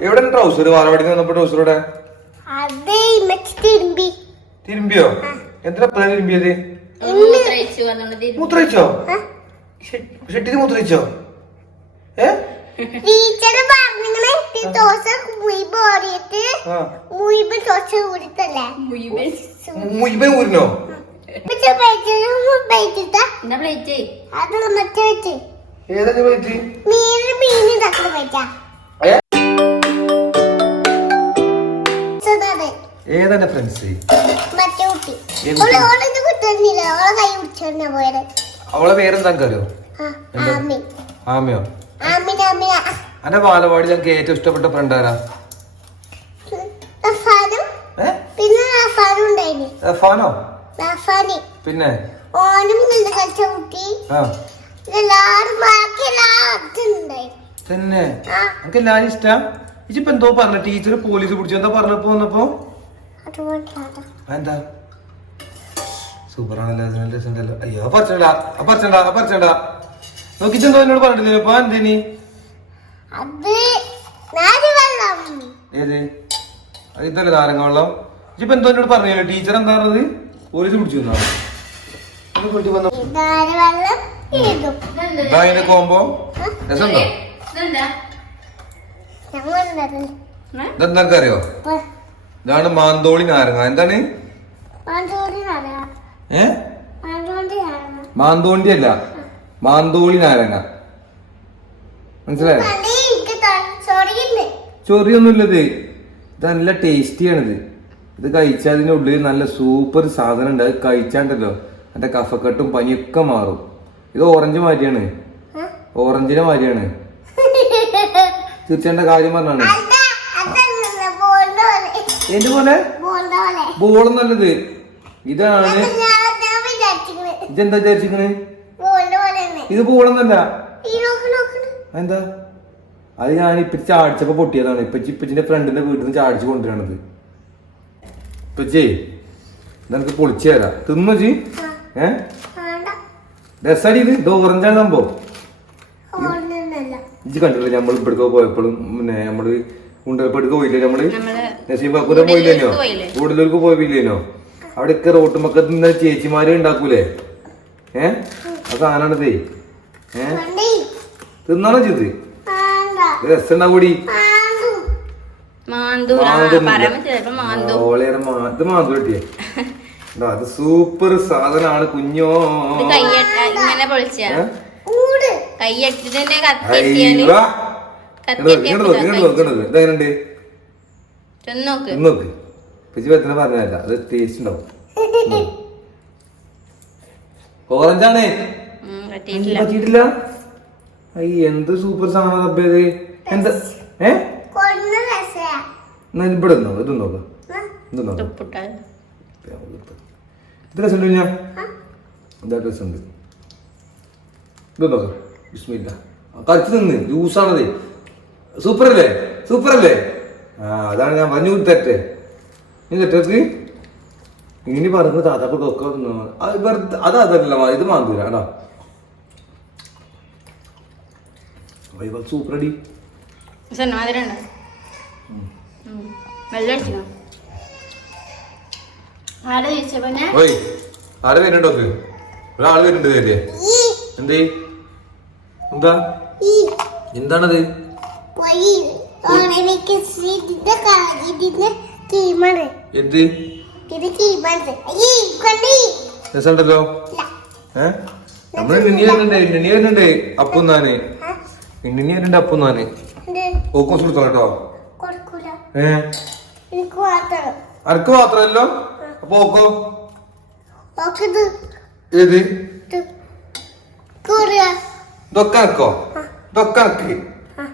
എവിടെ? ട്രൗസർ വാലവാടി വന്നപ്പോ ട്രൗസർ ഇവിടെ തിരുമ്പിയോ എത്ര തിരുമ്പിയത്? മൂത്രയിച്ചു? ഷെട്ടിന് മൂത്രയിച്ചോ ഏ? ടീച്ചർ ഓടിയിട്ട് ആ. മുയിബ് ദോശ പിടിച്ചോണ്ടാ ഫ്രണ്ട്സ് അവളെ പേരെന്താ അറിയോ ആമയോ? അന്റെ ബാലവാടി ഞങ്ങൾക്ക് ഏറ്റവും ഇഷ്ടപ്പെട്ട ഫ്രണ്ട് ആരാ? റഫാനും. പിന്നെ പിന്നെ? ഓനും നല്ല കളിച്ച കുട്ടി. ആ. എല്ലാരും ഇഷ്ടം എല്ലാവർക്കും ഉണ്ടായി. തന്നെ. ആ. എനിക്ക് എല്ലാരും ഇഷ്ടാ ഇജിപ്പോ എന്തോ പറഞ്ഞ? ടീച്ചർ പോലീസ് പിടിച്ചു എന്താ പറഞ്ഞപ്പോ വന്നപ്പോ? എന്താ സൂപ്പറാണല്ലോ അതിന് രസമുണ്ടല്ലോ. അയ്യോ പറിച്ചണ്ട പറിച്ചണ്ട പറിച്ചണ്ട. നോക്കിച്ചെന്തോ എന്നോട് പറഞ്ഞിട്ടില്ല? അപ്പൊ എന്തേനി ഏത്? ഇതല്ലേ നാരങ്ങ വെള്ളം? ഇപ്പൊ എന്തോ എന്നോട് പറഞ്ഞല്ലോ? ടീച്ചർ എന്താ പറഞ്ഞത്? പോലീസ് പിടിച്ചു ഇതും കോമ്പോ. രസമുണ്ടോ? ഇതെന്താ? അറിയോ ഇതാണ് മാന്തോളി നാരങ്ങ. എന്താണ്? ഏ? മാന്തോണ്ടി അല്ല. മാന്തോളി നാരങ്ങ. മനസ്സിലായോ? ചൊറിയൊന്നുമില്ലത്. ഇത് നല്ല ടേസ്റ്റിയാണിത്. ഇത് ഉള്ളിൽ നല്ല സൂപ്പർ സാധനം ഉണ്ട് അത് കഴിച്ചാണ്ടല്ലോ. എന്റെ കഫക്കെട്ടും പനിയൊക്കെ മാറും. ഇത് ഓറഞ്ച് മാതിരിയാണ്. ഓറഞ്ചിനെ മാതിരിയാണ്. തീർച്ചയായിട്ടും കാര്യം പറഞ്ഞാണ്. എന്റെ പോലെ? ബോൾ പോലെ ഇതാണ്. ഇതെന്താ വിചാരിച്ചിക്കണ്? ഇത് ബോളെന്നല്ല. എന്താ അത് ഞാൻ ഇപ്പൊ ചാടിച്ചപ്പോ പൊട്ടിയതാണ്. ഇപ്പൊ ഇപ്പച്ചിന്റെ ഫ്രണ്ടിന്റെ വീട്ടിൽ നിന്ന് ചാടിച്ചു കൊണ്ടുവരണത്. ഇപ്പച്ചേ നിനക്ക് പൊളിച്ചു തരാം. തിന്നു ചി ഏ? രസാടി ഇത്. ഇത് ഓറഞ്ചാണ് സംഭവം. ഇജ്ജ് കണ്ടിട്ടില്ല നമ്മൾ ഇവിടേക്ക് പോയപ്പോഴും പിന്നെ നമ്മൾ ഉണ്ടൽപ്പെടുക്ക് പോയില്ലേ നമ്മൾ? നമ്മൾ നസീബാക്കൂരം പോയില്ലേനോ? കൂടുതലൂർക്ക് പോയില്ലേനോ? റോട്ട് റോട്ടുമൊക്കെ നിന്ന് ചേച്ചിമാര് ഉണ്ടാക്കൂലേ? ഏ? ആ സാധനാണിതേ. ഏ? തിന്നാണോ ചെയ്ത്. വേണ്ട രസം മാ- ഇത് മാന്തു കിട്ടിയേ. ഇതാ, അത് സൂപ്പർ സാധനാണ് കുഞ്ഞോ. കൈയ്യട്ടിട്ട് കയ്യട്ട ഇങ്ങനെ പൊളിച്ച ഏ? കൂട് കയ്യട്ടിന്റെ കത്തിയെത്തിയാൽ അയ്യവാ. കത്തി ഇങ്ങട് നോക്ക്, പത്തിന് അത് ടേസ്റ്റ് ഉണ്ടാവും. ഓറഞ്ചാണേ പറ്റിയിട്ടില്ല. ഐ എന്ത് സൂപ്പർ സാധനം റബ്ബേത് എന്താ? ഏ? എന്നാ ഇവിടെ നിന്നോ ഇത് നോക്ക. ഇത് നോക്കാം. ഇത് രസമുണ്ട് ഞാൻ എന്താ രസമുണ്ട്. ഇത് നോക്കാം. വിസ്മില്ല കളിച്ച് നിന്ന്. ജ്യൂസാണത് സൂപ്പർ അല്ലേ? സൂപ്പർ അല്ലേ? അതാണ് ഞാൻ പറഞ്ഞു തെറ്റേ. നീ തെറ്റക്ക് ഇങ്ങനെ പറഞ്ഞു താത്താക്കൊക്കെ അത് വെറുതെ അത് അതല്ല ഇത് മാന്തൂര കേട്ടോ സൂപ്പർ അടി ആരെ വരുന്നുണ്ടോ ഒരാൾ വരുന്നുണ്ട് ഈ എന്തേ? എന്താ? എന്താണത്? എന്ത്? രസമുണ്ടല്ലോ. ഏ? നമ്മൾ നിണ്ണി വരുന്നുണ്ട് നിണ്ണി വരുന്നുണ്ട് അപ്പുന്നാന് നിണ്ണി വരുന്നുണ്ട് അപ്പുന്നാന് ഓക്കും സുഹൃത്തോ കേട്ടോ. കൊടുക്കൂല. ഏ? എനിക്ക് മാത്രം. അനക്ക് മാത്രല്ലോ അപ്പൊ ഓക്കോ. ഏത്? ഇതൊക്കെ അനക്കോ? ഇതൊക്കെ അനക്ക്.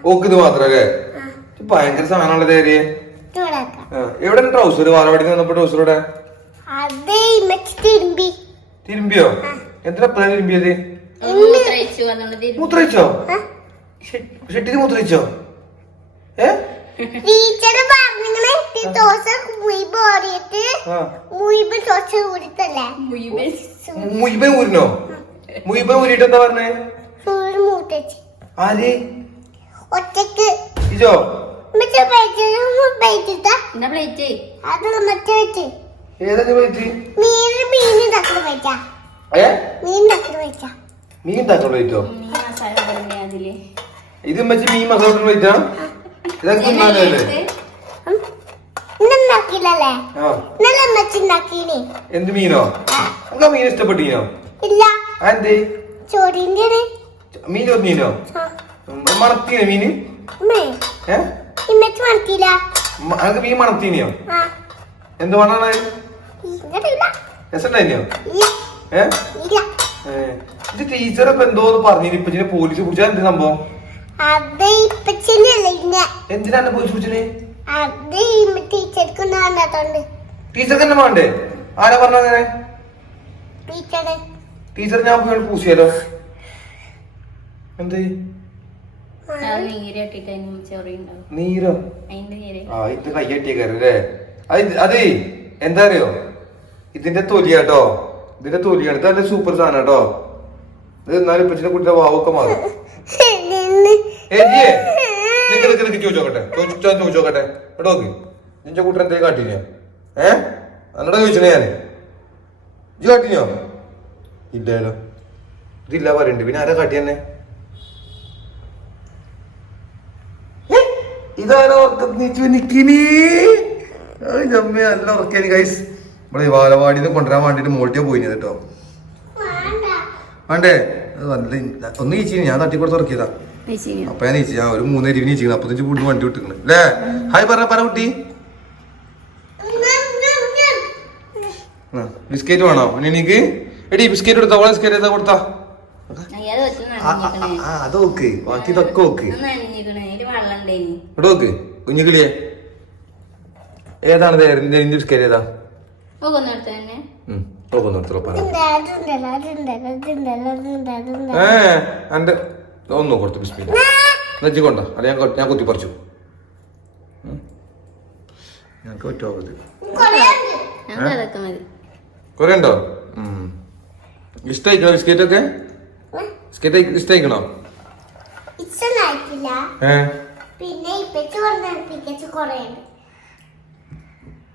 ഓക്ക് ഇത് മാത്രല്ലേ ഭയങ്കര സാധനമുള്ളത് ഏരിയ. എവിടെ ട്രൗസർ വാലവാടി വന്നപ്പോ ട്രൗസർ ഇവിടെ തിരുമ്പിയോ? എത്ര തിരുമ്പിയത്? മൂത്രയിച്ചു? ഷെട്ടിന് മൂത്രയിച്ചോ ഏ? ടീച്ചർ പറഞ്ഞിങ്ങനെ ദോശ മുയിബ് ഓടിയിട്ട് ആ. മുയിബ് ദോശ കൂടിത്തല്ലേ മുഴുവൻ. മുയിബൻ ഊരിനോ? മുയിബൻ ഊരിട്ട് എന്താ പറഞ്ഞേ? സൂര്യൻ മൂട്ടച്ച് ആര്? ഒറ്റയ്ക്ക്. ഇജോ? മറ്റേ എന്താ പ്ലേറ്റ് മറ്റേ മീൻ മീൻ ഉണ്ടാക്കുന്ന പേജാ ഏ മീൻ ഉണ്ടാക്കുന്ന മീൻ ഉണ്ടാക്കുന്ന പ്ലേറ്റോ ഇത് വെച്ച് മീൻ മസാല പ്ലേറ്റാ ഇതൊക്കെ ഉണ്ടാക്കീനി എന്ത് മീനോ? നമുക്ക് മീൻ ഇഷ്ടപ്പെട്ടിനോ? ഇല്ല. ചോറിന്റെ മീൻ ചൊന്നീനോ മണത്തിനോ മീന്? അമ്മേ അനക്ക് മീൻ മണത്തീനിയോ എന്ത് മണാണ് ഇങ്ങോട്ടില്ല. രസമുണ്ടായിനോ ഇല്ല. ഏ. ഇത് ടീച്ചർ ഇപ്പൊ എന്തോന്ന് പറഞ്ഞു ഇപ്പൊ പോലീസ് പിടിച്ചാൽ എന്ത് സംഭവം? എന്തിനാണ് പോലീസ് പിടിച്ചത്? ടീച്ചർക്ക് തന്നെ വേണ്ടേ ആരാ ടീച്ചറ്. ടീച്ചർ ഞാൻ പോയി പൂശിയാലോ? എന്ത് അത് നീരിട്ടിട്ട് അതിന് ചെറിയ ഉണ്ടാവും നീരോ? ആ ഇത് കയ്യട്ടിയേക്കാരല്ലേ? അത് അതേ എന്താ അറിയോ ഇതിന്റെ തൊലിയാട്ടോ. ഇതിന്റെ തൊലിയാണ്. ഇത് നല്ല സൂപ്പർ സാധനം കേട്ടോ. ഇത് എന്നാലും ഇപ്പച്ചിന്റെ കുട്ടിയുടെ വാവൊക്കെ മാറും. നിന്ന് ഏജിയേ നിക്ക് നിക്ക് നിക്ക് ചോദിച്ചോക്കട്ടെ ചോദിച്ചോക്കട്ടെ കേട്ടോ നോക്ക്. നിന്റെ കൂട്ടർ എന്തേ കാട്ടിനോ ഏ? എന്നോട് ചോദിച്ചേ ഞാൻ. ഇജ്ജ് കാട്ടിനോ ഇല്ലല്ലോ. ഇതില്ല പറയണ്ട്. പിന്നെ ആരാ കാട്ടി തന്നെ ഇതാരോ നിക്കിനി. ജമ്മ നല്ല ഉറക്കേനി ഗൈസ് നമ്മളെ വാലവാടിന്ന് കൊണ്ടുവരാൻ വേണ്ടിട്ട് മോട്ടിയോ പോയിന് കേട്ടോ. വേണ്ട? നല്ല ഒന്ന് ഈച്ചി ഞാൻ തട്ടിക്കൊടുത്ത് ഉറക്കിയതാ വെച്ചിന്. അപ്പൊ ഞാൻ നീച്ചു. ഞാൻ ഒരു മൂന്ന് ഇരുപത് അപ്പൊ അപ്പത്തഞ്ച് കൂടുതൽ വണ്ടി വിട്ടിക്കണ്. അല്ലേ ഹായ് പറ പറ കുട്ടി. ബിസ്ക്കറ്റ് വേണോ? എനിക്ക്? എടി ബിസ്ക്കറ്റ് കൊടുത്താ? ഓളെ ബിസ്ക്കറ്റ് ഏതാ കൊടുത്താ? അത് ഓക്ക്. ബാക്കി ഇതൊക്കെ ഓക്ക്. കുഞ്ഞുകിളിയെ ഏതാണ് ബിസ്ക്കറ്റ് ഏതാ ഓ, കൊന്നെടുത്തോ എന്നെ? ഉം, ഓക്കൊന്ന് എടുത്തോളൂ പറ അതുണ്ടല്ലോ അതുണ്ടല്ലോ അതുണ്ടല്ലോ അതുണ്ടല്ലോ അതുണ്ടല്ലോ ഏ എന്റെ ഒന്നും കൊടുത്തു ബിസ്മില്ല നെജ്ജി കൊണ്ട? അല്ല ഞാൻ ഞാൻ കുത്തി പറിച്ചു. ഞങ്ങൾക്ക്. കുറെ ഉണ്ടോ ബിസ്ക്കറ്റ് ഒക്കെ? ബിസ്ക്കറ്റ് പിന്നെ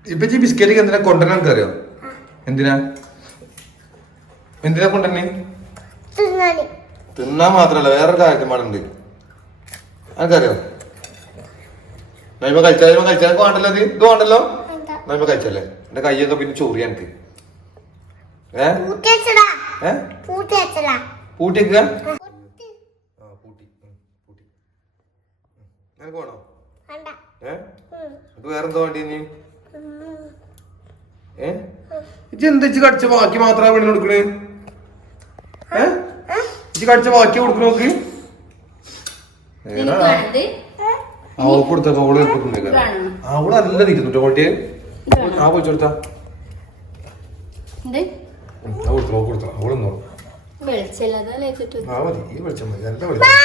ഇപ്പച്ചു ബിസ്ക്കറ്റ് എന്തിനാ കൊണ്ടുവരാൻ അറിയോ എന്തിനാ? എന്തിനാ കൊണ്ടുവരണേ? തിന്നാൻ മാത്രല്ല വേറെ കാര്യമാണുണ്ട് അനക്കറിയോ നൈമ കഴിച്ചാൽ നൈമ കഴിച്ചാൽ വേണ്ടല്ലോ ഇത്? ഇത് വേണ്ടല്ലോ? നൈമ കഴിച്ചല്ലേ? എന്റെ കൈയൊക്കെ പിന്നെ ചോറി എനിക്ക് ഏ പൂട്ടി വെച്ചടാ പൂട്ടിക്കുക പൂട്ടി ആ പൂട്ടി ഉം, പൂട്ടി ഉം. നിനക്ക് വേണോ? ഏ. അത് വേറെന്താ വേണ്ടി ഇനി? ഉം. ഏ? എന്താ കടിച്ച ബാക്കി മാത്രമാ വീണ് കൊടുക്കണേ? ഏ? ഇജ്ജ് കടിച്ച ബാക്കി കൊടുക്കണ നോക്ക്. നിനക്ക് ഓൾക്ക് കൊടുത്ത വേണോ? അവൾ നല്ല തിരുന്നുട്ടോ കോട്ടിയെ? ആ പോയി കൊടുത്ത. കൊടുത്തു കൊടുത്തു. അവളൊന്നോ ആ മതി. ഈ വെളിച്ചം മതി. നല്ല വെളിച്ചം.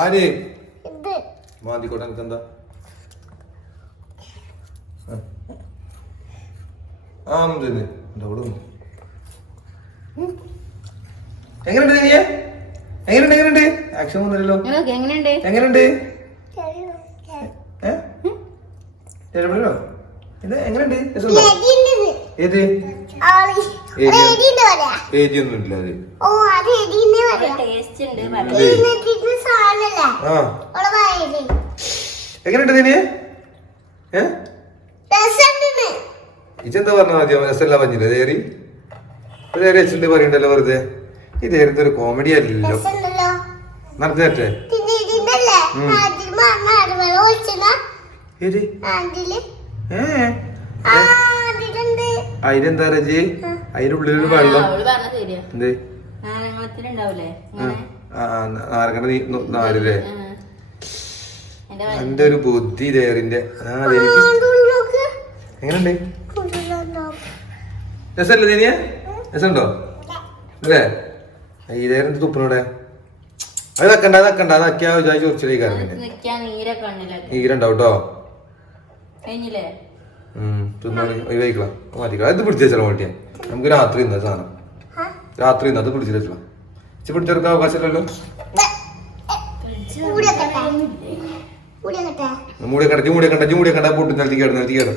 ആര്? മാന്തിക്കോട്ടെ എനിക്ക് എന്താ ആ മുതൽ എന്താ അവിടെ. എങ്ങനെയുണ്ട് നീ എങ്ങനെയുണ്ട് എങ്ങനെയുണ്ട്? ആക്ഷൻ ഒന്നുമില്ലല്ലോ എങ്ങനെയുണ്ട്? എങ്ങനെയുണ്ട്? ചെറുപടിയോ ഇത് എങ്ങനെയുണ്ട്? എടിയുണ്ട് ഏത്? ആളി. എടിയുണ്ട് പറയാ. ഏരിയൊന്നും ഇല്ല അത്. ഓ അത് ടേസ്റ്റ് ഉണ്ട് ഇല്ലേ? പറഞ്ഞു സാധനല്ലേ? ആ. എങ്ങനെയുണ്ട് നീയെ ഏ. ഇജെന്താ പറഞ്ഞ ആദ്യം? രസമല്ല പറഞ്ഞില്ല? തേറി തേറി വെച്ചിട്ട് പറയണ്ടല്ലോ വെറുതെ. ഈ തേരത്തെ ഒരു കോമഡി അല്ലല്ലോ നടത്തേ അതിലെന്താ രജി അതിന്റെ ഉള്ളിലൊരു ആ, വെള്ളം. എന്തേ? നാരങ്ങ നീ നാരല്ലേ. എന്റെ ഒരു ബുദ്ധി തേറിന്റെ. എങ്ങനെയുണ്ട് കുടിലുണ്ടാവും. രസമല്ലേ തേനിയ രസമുണ്ടോ? അല്ലേ? ഈ തുപ്പനോടെ. അത് നക്കണ്ട അത് നക്കണ്ട അത് അക്കിയാ വിചാരിച്ചു കുറച്ചിലേക്ക് ഈരുണ്ടാവും കേട്ടോ ഒഴിവായിക്കളാം. മാറ്റിക്കളാം. ഇത് പിടിച്ചു വെച്ചാൽ നമുക്ക് രാത്രി ഇന്ന സാധനം. ആ, രാത്രി ഇന്ന് അത് പിടിച്ചു വെച്ചാൽ പിടിച്ചെടുക്കാൻ അവകാശമില്ലല്ലോ കൂടി വെക്കട്ടെ? കൂടെ കട്ടെ മൂടി കടച്ചു മൂടി കണ്ടു മൂടി കണ്ട പൊട്ടി നിലത്തി കേടും നിലത്തി കേടും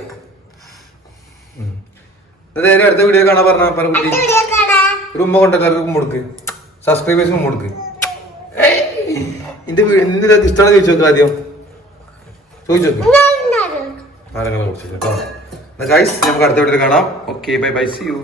നേരെ അടുത്ത വീഡിയോ കാണാൻ പറഞ്ഞ പറഞ്ഞ കുട്ടി. ഒരു ഉമ്മ കൊണ്ട് എല്ലാവർക്കും കൊടുക്ക്. സബ്സ്ക്രൈബേഴ്സിനും കൊടുക്ക്. എന്റെ എന്തിനാ ഇഷ്ടമാണ് ചോദിച്ചു നോക്ക് ആദ്യം? ചോദിച്ചു നോക്ക് നാരങ്ങളെ കുറിച്ച് കേട്ടോ ഗൈസ് നമുക്ക് അടുത്ത വീഡിയോ കാണാം. Okay bye bye see you